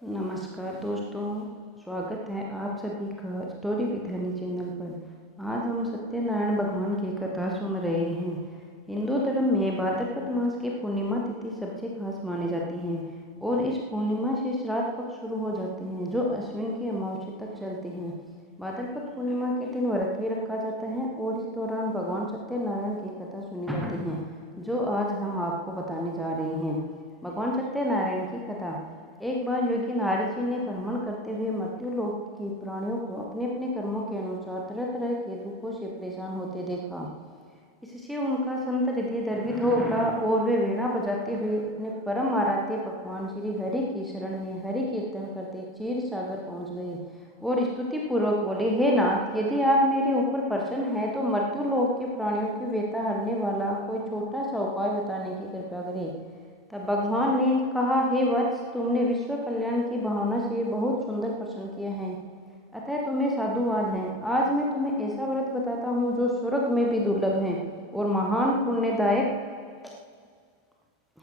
नमस्कार दोस्तों, स्वागत है आप सभी का स्टोरी विद हनी चैनल पर। आज हम सत्यनारायण भगवान की कथा सुन रहे हैं। हिंदू धर्म में भाद्रपद मास की पूर्णिमा तिथि सबसे खास मानी जाती है और इस पूर्णिमा से श्राद्ध पक्ष शुरू हो जाते हैं जो अश्विन की अमावस्या तक चलते हैं। भाद्रपद पूर्णिमा के दिन व्रत भी रखा जाता है और इस दौरान भगवान सत्यनारायण की कथा सुनी जाती है, जो आज हम आपको बताने जा रहे हैं। भगवान सत्यनारायण की कथा। एक बार योगी नारद जी ने भ्रमण करते हुए मृत्यु लोक के प्राणियों को अपने अपने कर्मों के अनुसार तरह तरह के दुखों से परेशान होते देखा। इससे उनका संत हृदय द्रवित हो उठा और वे वीणा बजाते हुए अपने परम आराध्य भगवान श्री हरि की शरण में हरि कीर्तन करते क्षीर सागर पहुँच गए और स्तुति पूर्वक बोले, हे नाथ, यदि आप मेरे ऊपर प्रसन्न हैं तो मृत्यु लोक के प्राणियों की व्यथा हरने वाला कोई छोटा सा उपाय बताने की कृपा करें। तब भगवान ने कहा, हे वत्स, तुमने विश्व कल्याण की भावना से बहुत सुंदर प्रश्न किया है, अतः तुम्हें साधुवाद है। आज मैं तुम्हें ऐसा व्रत बताता हूँ जो स्वर्ग में भी दुर्लभ है और महान पुण्यदायक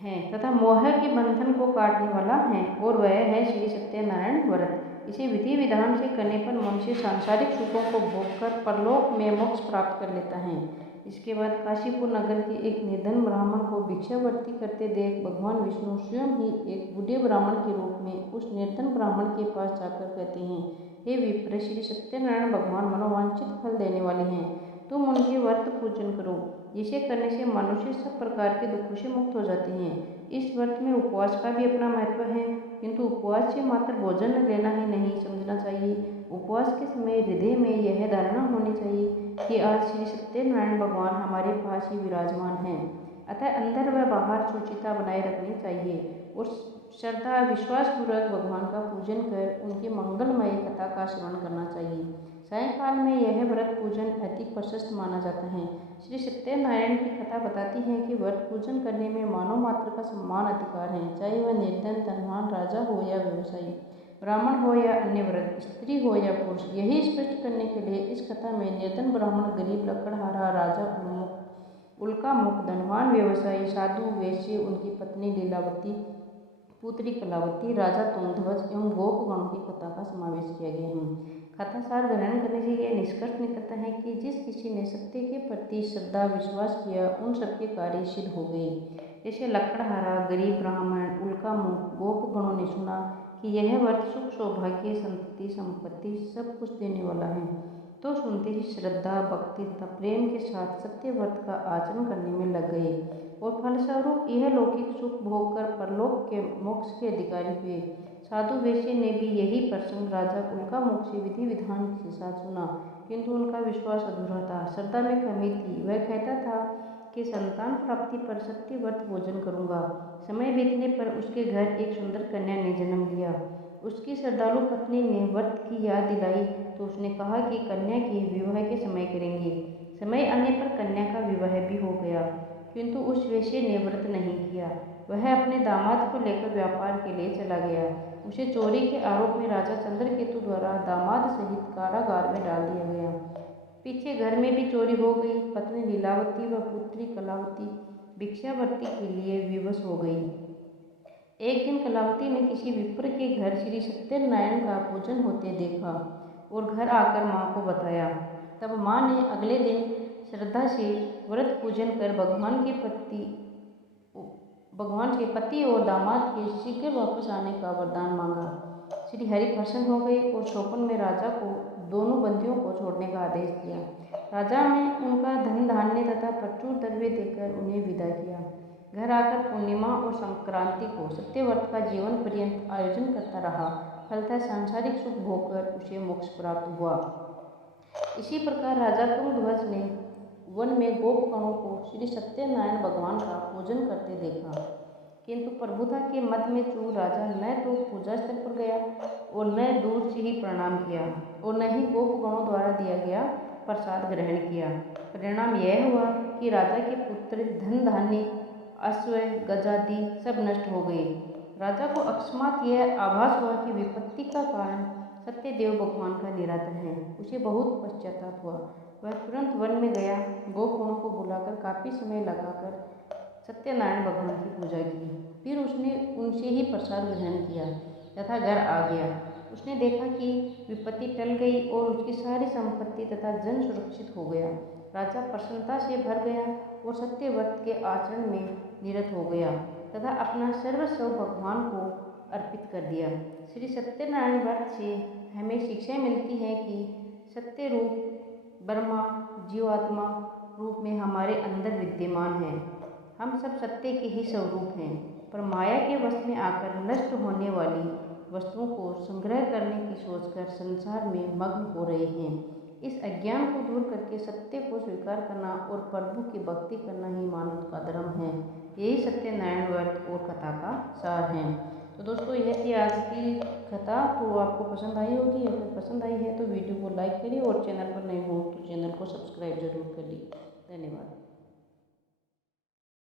है तथा मोह के बंधन को काटने वाला है, और वह है श्री सत्यनारायण व्रत। इसे विधि विधान से करने पर मनुष्य सांसारिक सुखों को भोगकर परलोक में मोक्ष प्राप्त कर लेता है। इसके बाद काशीपुर नगर के एक निर्धन ब्राह्मण को भिक्षावृत्ति करते देख भगवान विष्णु स्वयं ही एक बूढ़े ब्राह्मण के रूप में उस निर्धन ब्राह्मण के पास जाकर कहते हैं, हे विप्र, श्री सत्यनारायण भगवान मनोवांछित फल देने वाले हैं, तुम उनके व्रत पूजन करो, जिसे करने से मनुष्य सब प्रकार के दुखों से मुक्त हो जाते हैं। इस व्रत में उपवास का भी अपना महत्व है, किंतु उपवास से मात्र भोजन लेना ही नहीं समझना चाहिए। उपवास के समय हृदय में यह धारणा होनी चाहिए कि आज श्री सत्यनारायण भगवान हमारे पास ही विराजमान हैं, अतः अंदर व बाहर शुचिता बनाए रखनी चाहिए और श्रद्धा विश्वास पूर्वक भगवान का पूजन कर उनकी मंगलमय कथा का श्रवण करना चाहिए। सायंकाल में यह व्रत पूजन अधिक प्रशस्त माना जाता है। श्री सत्यनारायण की कथा बताती है कि व्रत पूजन करने में मानव मात्र का समान अधिकार है, चाहे वह निर्धन, धनवान, राजा हो या व्यवसायी, ब्राह्मण हो या अन्य वर्ग, स्त्री हो या पुरुष। यही स्पष्ट करने के लिए इस कथा में निर्धन ब्राह्मण, गरीब लकड़हारा, राजा उल्कामुख, धनवान व्यवसायी, साधु वैश्य, उनकी पत्नी लीलावती, पुत्री कलावती, राजा तुंगध्वज एवं गोपगणों की कथा का समावेश किया गया है। कथा सार ग्रहण करने से यह निष्कर्ष निकलता है कि जिस किसी ने सत्य के प्रति श्रद्धा विश्वास किया, उन सबके कार्य सिद्ध हो गए। जैसे लकड़हारा, गरीब ब्राह्मण, उल्कामुख, गोपगणों ने सुना कि यह व्रत सुख, सौभाग्य, संतति, संपत्ति सब कुछ देने वाला है, तो सुनते ही श्रद्धा, भक्ति तथा प्रेम के साथ सत्य व्रत का आचरण करने में लग गए और फलस्वरूप यह लौकिक सुख भोग कर परलोक के मोक्ष के अधिकारी हुए। साधु वैश्य ने भी यही प्रसंग राजा उल्कामुख से विधि विधान के साथ सुना, किंतु उनका विश्वास अधूरा था, श्रद्धा में कमी थी। वह कहता था कि संतान प्राप्ति पर सत्य व्रत भोजन करूंगा। समय बीतने पर उसके घर एक सुंदर कन्या ने जन्म लिया। उसकी श्रद्धालु पत्नी ने व्रत की याद दिलाई तो उसने कहा कि कन्या के विवाह के समय करेंगे। समय आने पर कन्या का विवाह भी हो गया, किंतु उस वैश्य ने व्रत नहीं किया। वह अपने दामाद को लेकर व्यापार के लिए चला गया। उसे चोरी के आरोप में राजा चंद्रकेतु द्वारा दामाद सहित कारागार में डाल दिया गया। पीछे घर में भी चोरी हो गई। पत्नी लीलावती व पुत्री कलावती भिक्षावृत्ति के लिए विवश हो गई। एक दिन कलावती ने किसी विप्र के घर श्री सत्यनारायण का पूजन होते देखा और घर आकर माँ को बताया। तब माँ ने अगले दिन श्रद्धा से व्रत पूजन कर भगवान के पति और दामाद के शीघ्र वापस आने का वरदान मांगा। श्री हरि प्रसन्न हो गए और शोपन में राजा को दोनों बंदियों को छोड़ने का आदेश दिया। राजा ने उनका धन धान्य तथा प्रचुर द्रव्य देकर उन्हें विदा किया। घर आकर पूर्णिमा और संक्रांति को सत्यव्रत का जीवन पर्यंत आयोजन करता रहा। फलतः सांसारिक सुख भोगकर उसे मोक्ष प्राप्त हुआ। इसी प्रकार राजा तुंगध्वज ने वन में गोपगणों को श्री सत्यनारायण भगवान का पूजन करते देखा, किंतु प्रभुता के मद में चूर राजा न तो पूजा स्थल पर गया और न दूर से ही प्रणाम किया और न ही गोपगणों द्वारा दिया गया प्रसाद ग्रहण किया। परिणाम यह हुआ कि राजा के पुत्र, धन धान्य, अश्व, गजादि सब नष्ट हो गए। राजा को अकस्मात यह आभास हुआ कि विपत्ति का कारण सत्यदेव भगवान का निरादर है। उसे बहुत पश्चाताप हुआ। वह तुरंत वन में गया, गोपगणों को बुलाकर काफी समय लगाकर सत्यनारायण भगवान की पूजा की। फिर उसने उनसे ही प्रसाद ग्रहण किया। तथा घर आ गया। उसने देखा कि विपत्ति टल गई और उसकी सारी संपत्ति तथा जन सुरक्षित हो गया। राजा प्रसन्नता से भर गया और सत्यव्रत के आचरण में निरत हो गया तथा अपना सर्वस्व भगवान को अर्पित कर दिया। श्री सत्यनारायण व्रत से हमें शिक्षा मिलती है कि सत्य रूप ब्रह्मा जीवात्मा रूप में हमारे अंदर विद्यमान है। हम सब सत्य के ही स्वरूप हैं, पर माया के वश में आकर नष्ट होने वाली वस्तुओं को संग्रह करने की सोचकर संसार में मग्न हो रहे हैं। इस अज्ञान को दूर करके सत्य को स्वीकार करना और प्रभु की भक्ति करना ही मानव का धर्म है। यही सत्यनारायण व्रत और कथा का सार है। तो दोस्तों, यह थी आज की कथा। तो आपको पसंद आई होगी। अगर पसंद आई है तो वीडियो को लाइक करिए और चैनल पर नए हो तो चैनल को सब्सक्राइब जरूर करिए। धन्यवाद।